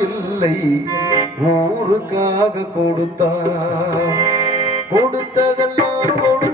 இல்லை. ஊருக்காக கொடுத்தான் கொடுத்ததெல்லாம் கொடு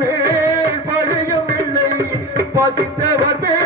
மேல் பழையும் இல்லை. பசித்தவர் மேல்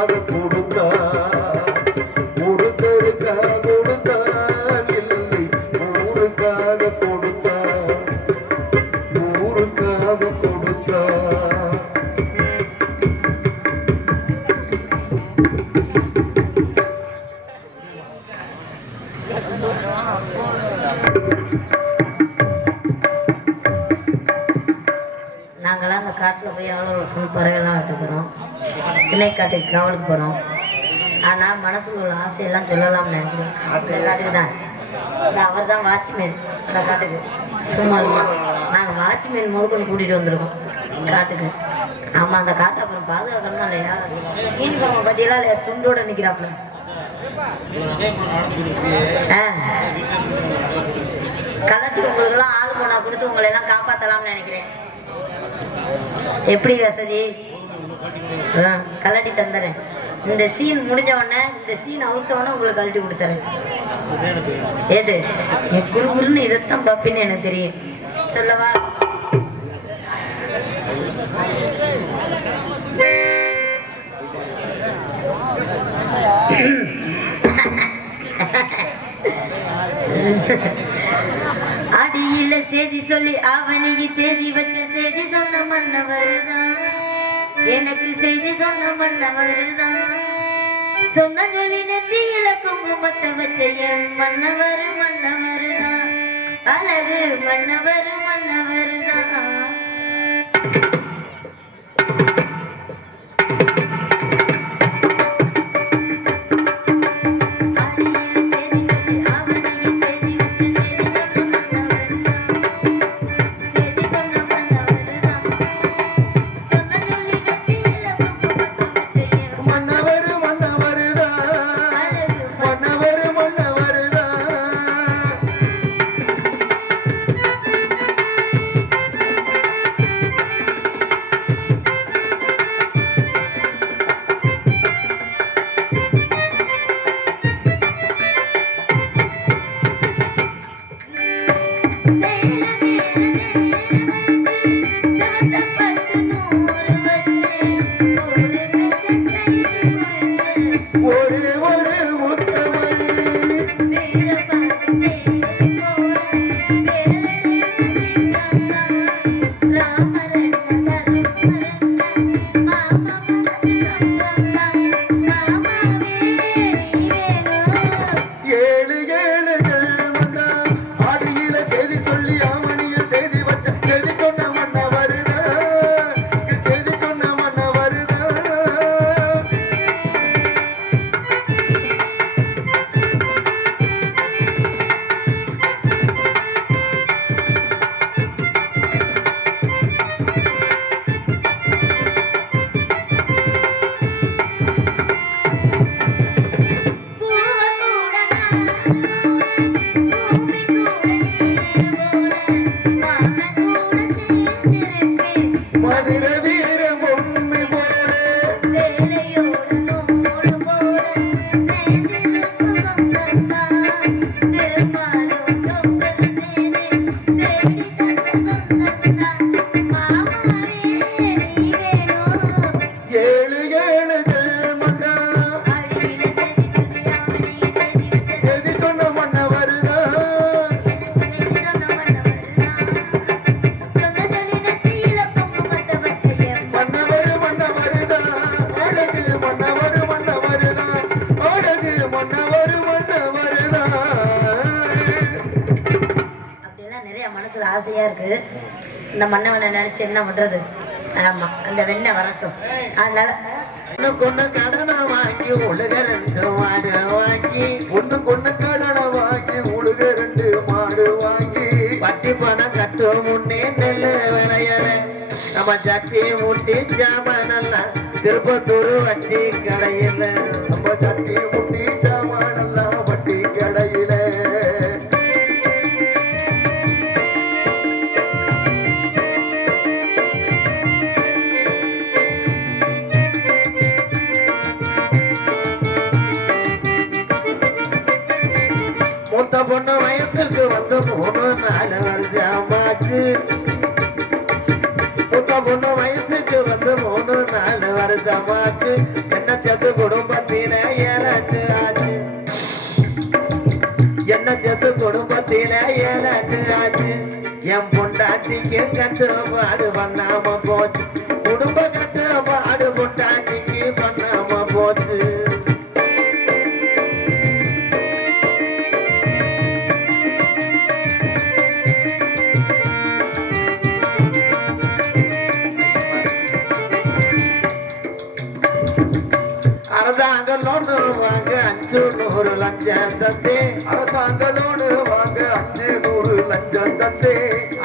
ஊருக்காக லெவலுக்கு போகிறோம் ஆனால் மனசுல உள்ள ஆசையெல்லாம் சொல்லலாம்னு நினைக்கிறேன். எல்லாத்துக்கும் காட்டுக்கு தான் அவர் தான் வாட்ச்மேன் இந்த காட்டுக்கு. சும்மா நாங்கள் வாட்ச்மேன் முதற்கொண்டு கூட்டிகிட்டு வந்திருக்கோம் காட்டுக்கு. ஆமாம் அந்த காட்டை அப்புறம் பாதுகாக்கணுமா இல்லையா? யூனிஃபார்மை பற்றியெல்லாம் இல்லையா? துண்டோட நிற்கிறாப்புல ஆ. கலட்டி உங்களுக்கெல்லாம் ஆள் போனா கொடுத்து உங்களை எல்லாம் காப்பாற்றலாம்னு நினைக்கிறேன். எப்படி வசதி? கலட்டி தந்துறேன். இந்த சீன் முடிஞ்ச உடனே இந்த சீன் அவுத்த உடனே உங்களை கழட்டி கொடுத்துறேன். ஏது என் குரு குருன்னு இதைத்தான் பப்பின்னு எனக்கு தெரியும். சொல்லவா? அடியில செய்தி சொல்லி அவனிக்கு தேதி வச்ச செய்தி சொன்ன மன்னவருதான். எனக்கு செய்தி சொன்ன மன்னவருதான் சொன்ன சொல்லி நெத்தியில குங்குமத்தை வச்ச என் மன்னவர் மன்னவருதான். அழகு மன்னவர் மன்னவருதான். ஆசையா இருக்கு. இந்த மன்னவனை நினைச்சு என்ன பண்றது? ஆமா அந்த வெண்ணெய் வரட்டும். அதனால கொண்டு கடனை வாங்கி உலக ரெண்டு மாடு வாங்கி ஒண்ணு கொண்டு கடனை வாங்கி உழுக ரெண்டு மாடு வாங்கி பட்டி பணம் கட்டும் முன்னே நெல்லு விளையல. நம்ம சட்டி முட்டி ஜாமான் திருப்பத்தூர் வட்டி கடையில். நம்ம சட்டி முட்டி சாமானெல்லாம் மூத்த பொண்ணு வயசுக்கு வந்து மூணு நாலு வருஷமாச்சு மூத்த பொண்ணு வயசுக்கு வந்து மூணு நாலு வருஷமாச்சு என்ன செத்து குடும்பத்தில ஏழாச்சு ஆச்சு. என்ன செத்து குடும்பத்தில ஏழாச்சு ஆச்சு. என் பொண்டாட்டிக்கு கட்டு பாடு பண்ணாம போச்சு. குடும்ப கட்டு பாடு பொண்டாட்டிக்கு பண்ணாம ஒரு லஞ்சம் தந்தே அரசாங்க லோனு வாங்க அஞ்சு நூறு லஞ்சம் தந்தே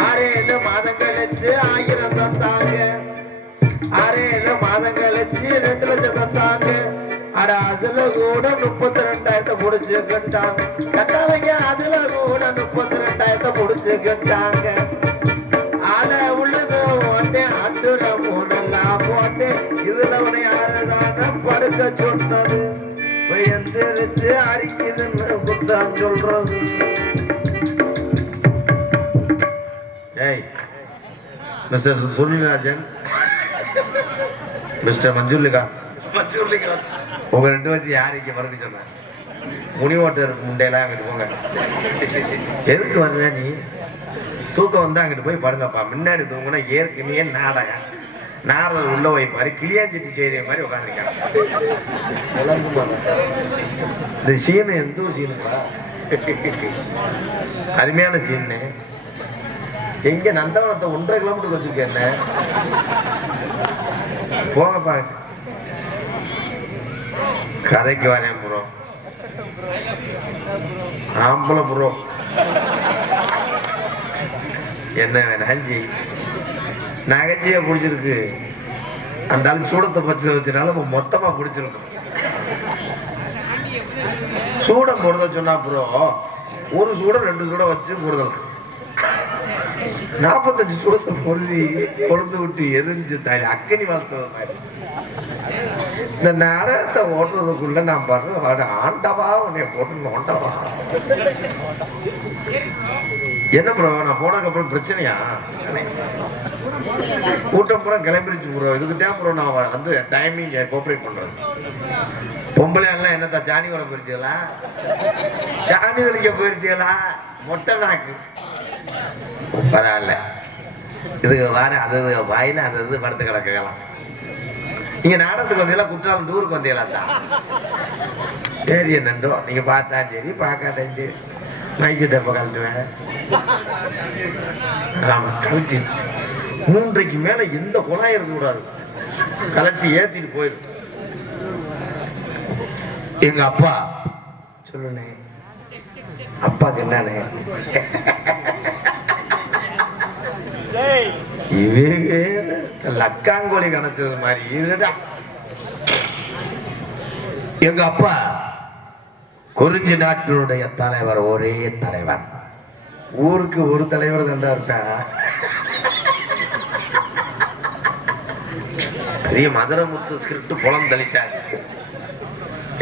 ஆறேழு மாதம் கழிச்சு ஆயிரம் தந்தாங்க. ஆறேழு மாதம் கழிச்சு ரெண்டு லட்சம் தந்தாங்க. அட அதுல கூட முப்பத்தி ரெண்டாயிரத்தை முடிச்சு முடிச்சுக்கிட்டாங்க கட்டாதீங்க அதுல கூட முப்பத்தி ரெண்டாயிரத்தை முடிச்சு முடிச்சுக்கிட்டாங்க ஆட உள்ளது ஓட்டேன் அட்டுல மூணெல்லாம் போட்டேன். இதுல உன யாருதான படுக்க சொன்னது. எந்திரிச்சு அரிக்குதுன்னு புத்தகம் சொல்றது. ஏய் மிஸ்டர் சுருளிராஜன் மிஸ்டர் மஞ்சுலிகா உங்க ரெண்டு பேர்த்து யார் இங்க மறந்து சொன்ன? முனிவோட்டர் முண்டையெல்லாம் அங்கிட்டு போங்க. எதுக்கு வரல நீ? தூக்கம் வந்து அங்கிட்டு போய் படுங்கப்பா. முன்னாடி தூங்குனா ஏற்கனவே நாடகம். நாரதர் உள்ள போய் மாதிரி கிளியாஞ்செட்டி செய்கிற மாதிரி உட்காந்துருக்காங்க இந்த சீனு எந்த ஒரு சீனுப்பா அருமையான சீனு. எங்க நந்தவனத்தை ஒன்றரை கிலோமீட்டர் வச்சிருக்கேன் போங்கப்பா கதைக்கு வரேன் ப்ரோ ஆம்பளை ப்ரோ என்ன வேணாஞ்சி நகைச்சியை பிடிச்சிருக்கு. அந்த ஆள் சூடத்தை பச்சை வச்சனால இப்ப மொத்தமா பிடிச்சிருக்கும். சூடம் போடுத சொன்னா ப்ரோ ஒரு சூடம் ரெண்டு சூடம் வச்சு போடுதல். நாற்பத்தஞ்சு சூடத்தை பொருதி கொழுந்து விட்டு எரிஞ்சு தாய் அக்கனி வளர்த்தது மாதிரி இந்த நாடகத்தை ஓட்டுறதுக்குள்ள நான் பாடுற ஆண்டவா உன்னை போட்டு நோண்டவா. என்ன ப்ரோ நான் போனதுக்கு அப்புறம் பிரச்சனையா? கூட்டம் பூரா கிளம்பிடுச்சு ப்ரோ இதுக்கு தான் ப்ரோ நான் வந்து டைமிங் கோஆப்ரேட் பண்றேன் பொம்பளையெல்லாம் என்னத்தா சாணி வர போயிருச்சுங்களா ஜானி தெளிக்க போயிருச்சுங்களா மொட்டை நாக்கு. பரவாயில்ல. இது வார அது இது வாயில அது இது படுத்து கிடக்கலாம் நீங்க நாடகத்துக்கு வந்தீங்களா? குற்றாலம் டூருக்கு வந்தீங்களா தான் சரி என்னண்டோ. நீங்க பார்த்தா சரி பார்க்காதான் சரி. மைக்கு டப்ப கழட்டுவேன் ஆமா கழட்டி. மூன்றைக்கு மேல எந்த குழாயும் இருக்கக்கூடாது. கலட்டி ஏத்திட்டு போயிடும் எங்க அப்பா சொல்லுனே அப்பாக்கு என்னண்ணே? இவங்க லக்காங்கோலி கணச்சது மாதிரி எங்க அப்பா குறிஞ்சி நாட்டினுடைய தலைவர் ஒரே தலைவர் ஊருக்கு ஒரு தலைவர் தான்டா இருப்பேன் பெரிய மதுரமுத்து ஸ்கிரிப்ட் புலம் தளிச்சாங்க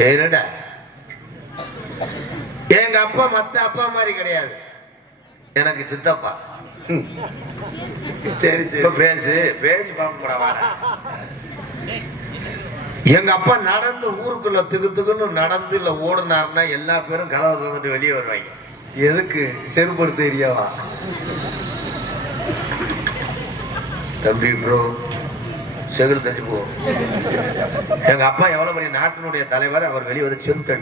ஏடா எங்க அப்பா மத்த அப்பா மாதிரி கிடையாது. எனக்கு சித்தப்பா. சரி இப்ப பேசு பேசி பார்க்க வர எங்க அப்பா நடந்து ஊருக்குள்ள திகு திகுன்னு நடந்து இல்ல ஓடுனாருன்னா எல்லா பேரும் கதவை திறந்துட்டு வெளியே வருவாங்க. எதுக்கு? செருப்படுத்த ஏரியாவா? தம்பி ப்ரோ செகுல் தச்சு போ. எங்க அப்பா எவ்வளவு பெரிய நாட்டினுடைய தலைவர் அவர் வெளியே வந்து செருப்பு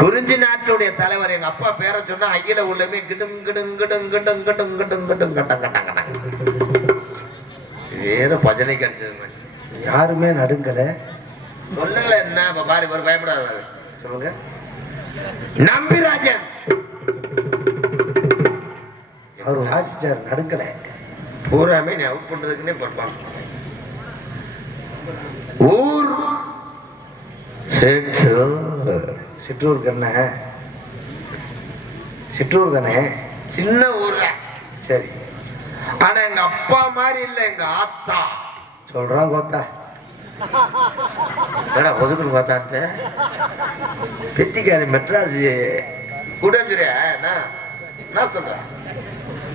குறிஞ்சி நாட்டுடைய தலைவர் எங்க அப்பா பேரை சொன்னா அகில உள்ளமே கிடும் கிடும் கிடும் கிடும் கிடும் கிடும் கட்டம் கட்டம் ஏதோ பஜனை கிடைச்சது மாதிரி. யாருமே நடுங்கல. சொல்லுங்களேன் என்ன? இப்ப பாரு ஒரு பயப்படாத. சொல்லுங்க. நம்பிராஜன். அவர் வாசிச்சார் நடுங்கல. பூராமே நீ அவுட் பண்றதுக்குன்னே பார்ப்பான் ஊர். சிற்றூர் கண்ண சிற்றூர் தானே சின்ன ஊர்ல. சரி. ஆனா எங்க அப்பா மாதிரி இல்ல எங்க ஆத்தா. சொல்றான் கோத்தா. ஏடா ஒதுக்குன்னு பார்த்தான்ட்டு பெட்டிக்காரி மெட்ராஸ். கூடஞ்சுரியா என்ன? என்ன சொல்ற?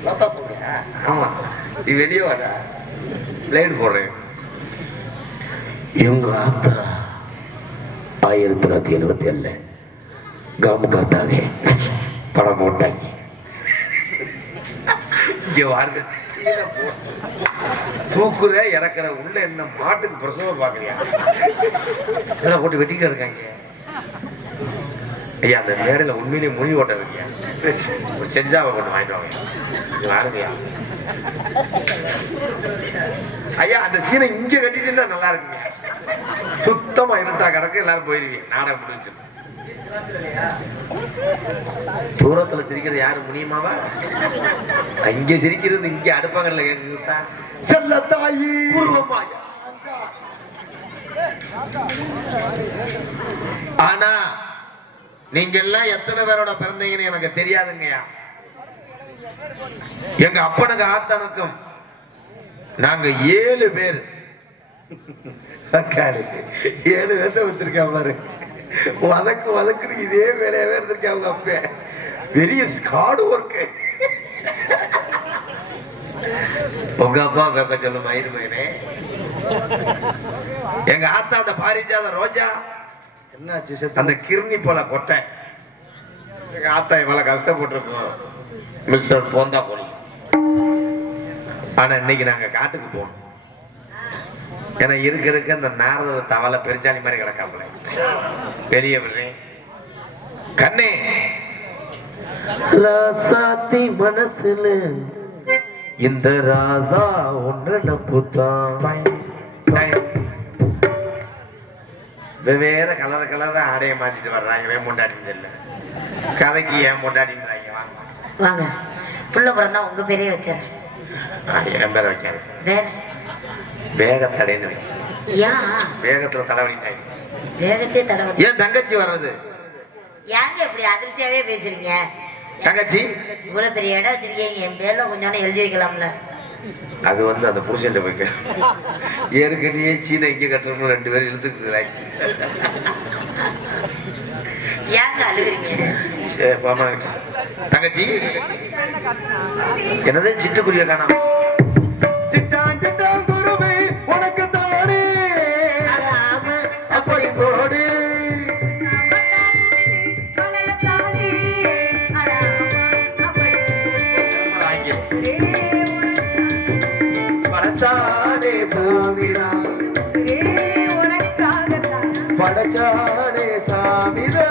லத்தா சொல்றியா? ஆமா. நீ வெளியே வாடா. பிளேடு போடுறேன். இவங்க ஆத்தா? ஆயிரத்தி தொள்ளாயிரத்தி எழுபத்தி ஏழுல காமுகாத்தாக படம் போட்டேன் இங்க வாருங்க. தூக்குற இறக்குற உள்ள என்ன மாட்டுக்கு பிரசவம் பாக்குறியா இதெல்லாம் போட்டு வெட்டிக்கிட்டு இருக்காங்க. ஐயா அந்த மேடையில உண்மையிலேயே மொழி ஓட்ட இருக்கியா ஒரு செஞ்சாவை கொண்டு வாங்கிட்டு வாங்க. ஐயா அந்த சீனை இங்க கட்டிச்சுன்னா நல்லா இருக்குங்க சுத்தமா இருட்டா கிடக்கு எல்லாரும் போயிருவீங்க. நாடகம் முடிஞ்சு தூரத்துல சிரிக்கிறது யாரு முடியுமாவா அங்க சிரிக்கிறது இங்க அடுப்பாங்கல்ல கேக்குதா செல்ல தாயி! ஆனா நீங்க எல்லாம் எத்தனை பேரோட பிறந்தீங்கன்னு எனக்கு தெரியாதுங்கய்யா. எங்க அப்பனுக்கு ஆத்தனுக்கும் நாங்க ஏழு பேர். உக்காரு. ஏழு பேர்த்த வச்சிருக்கா பாரு. வதக்கு வதக்குன்னு இதே வேலையாவே இருந்திருக்கா அவங்க அப்ப. பெரிய ஸ்காடு ஒர்க்கு உங்க அப்பா கேட்க சொல்லும் மயிறு மயிரே எங்க ஆத்தா அந்த பாரிஜாத ரோஜா. என்னாச்சு அந்த கிருணி போல கொட்டை. எங்க ஆத்தா இவ்வளவு கஷ்டப்பட்டிருக்கோம். மிஸ்டர் போந்தா கோழி ஆனா இன்னைக்கு நாங்க காட்டுக்கு போனோம் ஏன்னா இருக்க இருக்க இந்த நாரத தவளை பெருச்சாலி மாதிரி கிடக்காமல வெளியே விடுறேன். கண்ணே! ராசாத்தி மனசுல இந்த ராதா ஒன்னு புத்தான் வெவ்வேறு கலர் கலரா ஆடைய மாத்திட்டு வர்றாங்க. ஏன் முண்டாடின்னு இல்ல கதைக்கு ஏன் முண்டாடின்றாங்க வாங்க. வாங்க. புள்ள பிறந்தா உங்க பேரே ஆ, என் பேரை வைக்காது. வேற? வேகத்தடைன்னு வேகத்துல தலைவலிட்டாங்க வேகத்தே தலைவலி. ஏன் தங்கச்சி வர்றது? ஏங்க இப்படி அதிர்ச்சியாவே பேசுறீங்க? தங்கச்சி? இவ்வளவு பெரிய இடம் வச்சிருக்கீங்க. என் பேர்ல கொஞ்சம் எழுதி வைக்கலாம்ல. அது வந்து அந்த புருஷன் போய்க்க ஏற்கனவே சீனை இங்கே கட்டணும் ரெண்டு பேரும் இழுத்துக்கிறாங்க ஏங்க அழுகுறீங்க. தங்கச்சி? என்னது? சிட்டுக்குருவிய காணோம். படைச்சானே சாமிதா.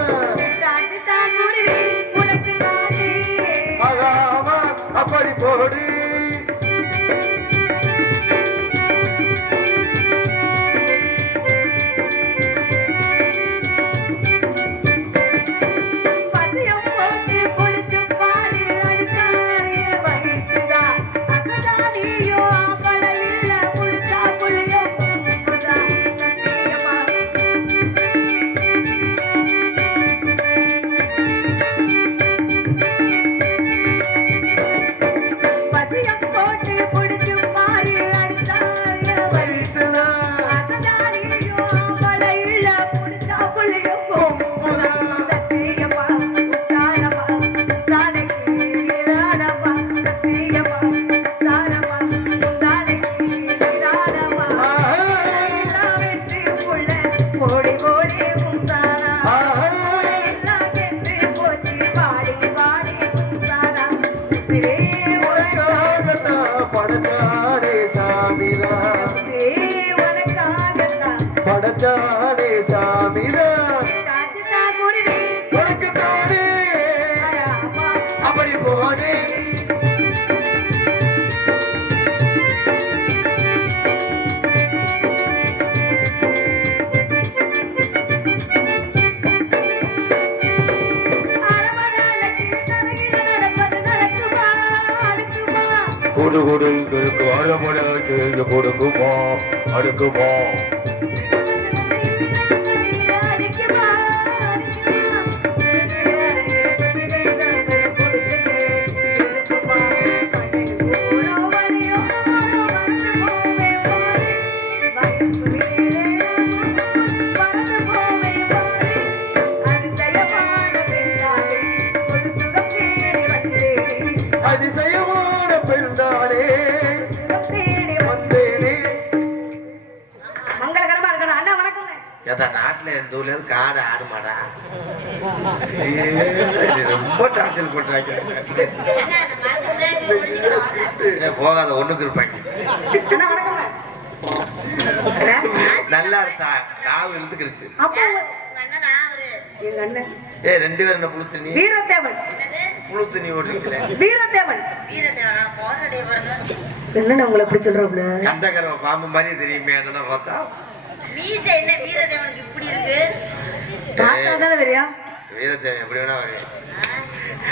ஆகாமா அப்படி போடு. அடமட செய்து இருந்து காடு ஆடுமாடா. இது ரொம்ப டார்ச்சர் பண்றாங்க போகாத ஒண்ணுக்கு இருப்பாங்க நல்லா அப்போ எங்க அண்ணன். ஏ ரெண்டு பேரும் என்ன புழு தண்ணி வீரத்தேவன். புழு தண்ணி ஓடுறீங்களே வீரத்தேவன். என்னண்ணா உங்களை எப்படி சொல்றோம்ல? கந்தகரவ பாம்பு மாதிரி தெரியுமே என்னன்னா பார்த்தா. மீசை என்ன? வீரதேவனுக்கு இப்படி இருக்கு? பார்த்தா தானே தெரியும்? வீரத்தேவன் எப்படி வேணா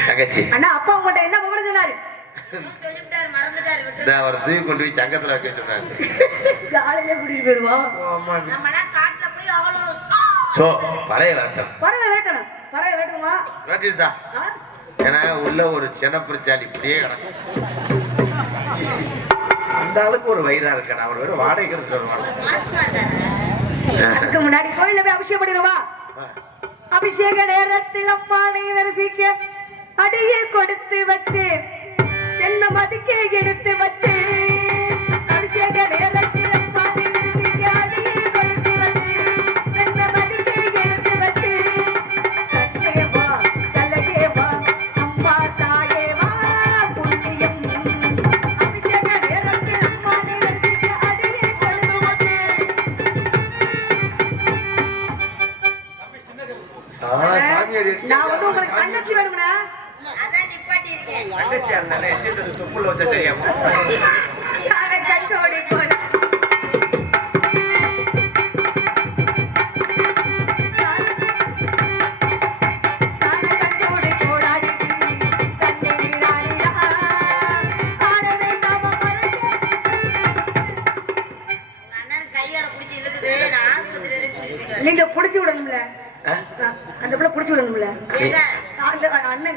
தங்கச்சி. அண்ணா அப்பா உங்கள்ட்ட என்ன விவரம் சொன்னாரு? அவர் தூக்கி கொண்டு போய் சங்கத்துல வைக்க சொன்னாரு காலையில கூட்டிட்டு போயிருவோம் சோ பழைய வரட்டும் பறவை விரட்டணும். பறவை விரட்டுமா ஆ? ஏன்னா உள்ள ஒரு சினப்பிரச்சாலி இப்படியே கிடக்கும். அந்த அளவுக்கு ஒரு வயிறா இருக்கணும் அவர் வேற வாடகை எடுத்து வருவாங்க அதுக்கு முன்னாடி கோயில்ல போய் அபிஷேகம் பண்ணிடுவா அபிஷேக நேரத்தில் அம்மானை தரிசிக்க அடியை கொடுத்து வச்சு என்ன மதிக்க எடுத்து வச்சு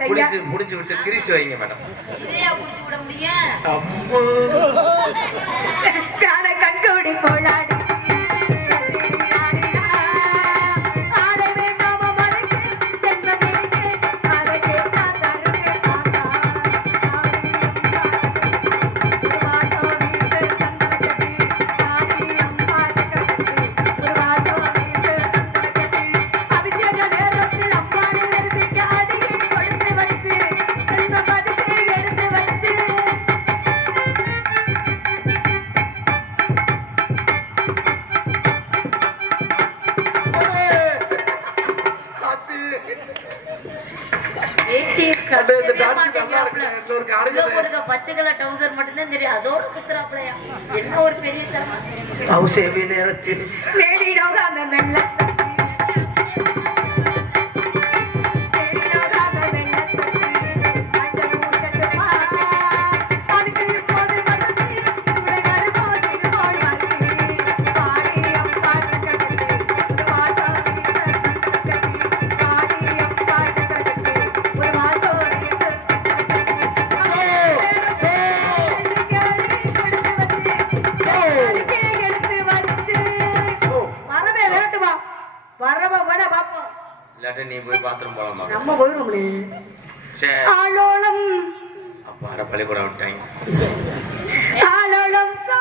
புடிச்சு புடிச்சு விட்டு கிரிசு வைங்க மேடம். போட்டுக்க பச்சை கலர் டவுசர் மட்டும்தான் தெரியும். அதோட சுத்துறாப்புலையா? என்ன ஒரு பெரிய தரமா அவசேவி நேரத்தில் அந்த மெல்ல. இல்லாட்ட நீ போய் பாத்ரூம் போலாமா? நம்ம போயிடுவோம்லே சரி ஆலோலம் அப்பாட பள்ளிக்கூடம் விட்டாங்க. ஆலோலம் சா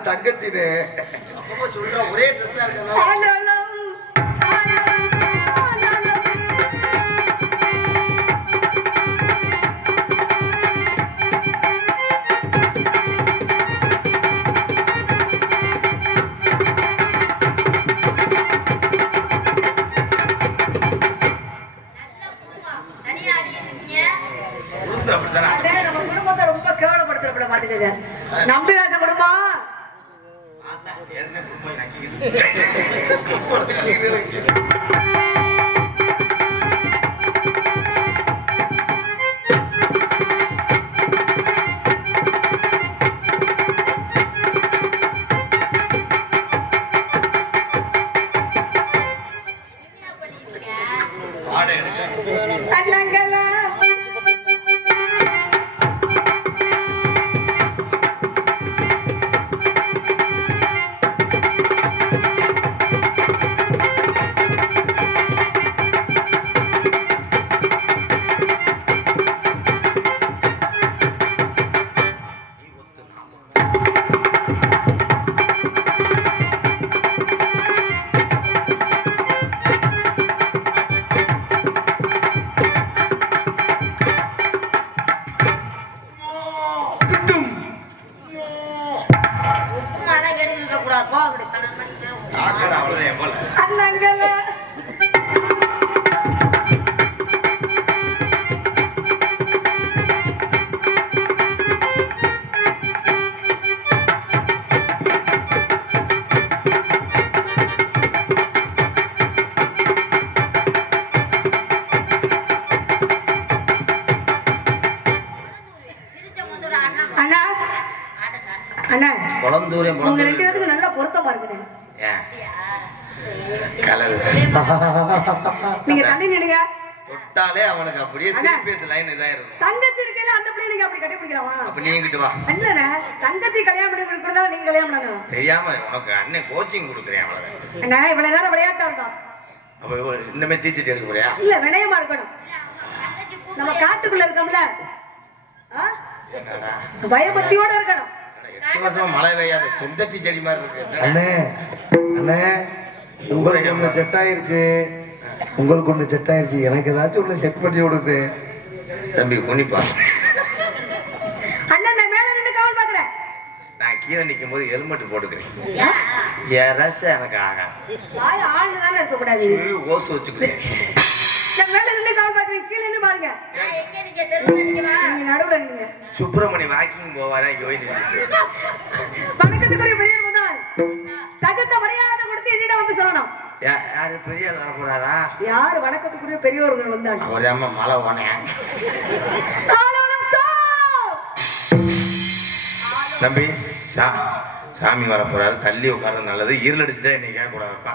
தங்கச்சின்னு. சொல்ற ஒரே ட்ரெஸ்ஸா இருக்கா குளந்தூரே உங்க ரெண்டு பேத்துக்கு நல்ல பொருத்தமா இருக்குது. ஏன் கலல் நீங்க தண்ணி நிடுங்க. தொட்டாலே அவனுக்கு அப்படியே அண்ணா. திருப்பி லைன் இதான் இருக்கும் தங்கச்சி இருக்கல அந்த பிள்ளை நீங்க அப்படி கட்டி பிடிக்கலாமா அப்ப நீ இங்கிட்டு வா? அண்ணா தங்கச்சி கல்யாணம் பண்ணி கொடுத்தா நீங்க கல்யாணம் பண்ணணும். தெரியாம உனக்கு அண்ணன் கோச்சிங் கொடுக்குறேன் அவ்வளவுதான் அண்ணா இவ்வளவு நேரம் விளையாட்டா இருக்கோம். அப்ப இன்னுமே தீச்சிட்டு எடுக்க போறியா? இல்ல வினயமா இருக்கணும். நம்ம காட்டுக்குள்ள இருக்கோம்ல. ஆ? என்னடா? பயபக்தியோட இருக்கணும். மழை பெய்யாத. செந்தட்டி செடி மாதிரி இருக்கு? அண்ணே அண்ணே உங்களுக்கு செட் ஆயிருச்சு. உங்களுக்கு ஒண்ணு செட் ஆயிருச்சு. எனக்கு ஏதாச்சும் ஒண்ணு செட் பண்ணி கொடுத்து. தம்பி அண்ணா நான் கீழே நிக்கும் போது ஹெல்மெட் போட்டுக்கிறேன். ரச எனக்கு ஆகாது. ஓசு வச்சுக்கிறேன். பாக்குறேன் கீழே நின்று பாருங்க. நான் எங்க நிக்க தெருவுல நிக்கவா நீங்க நடுவுல நின்னுங்க சுப்பிரமணி வாக்கிங் போவாரா? போய் நின்னு. வணக்கத்துக்குரிய பெரியவர் வந்தால் தகுந்த மரியாதை கொடுத்து என்னிடம் வந்து சொல்லணும். யா- யாரு பெரிய ஆள் வர போறாரா? யார் வணக்கத்துக்குரிய பெரியவர்கள் வந்தால் அவர் ஏமா மழை போனேன்! தம்பி சா சாமி வர போறாரு. தள்ளி உட்கார்றது நல்லது. இருள் அடிச்சுட்டா இன்னைக்கு கேட்க கூடாதுப்பா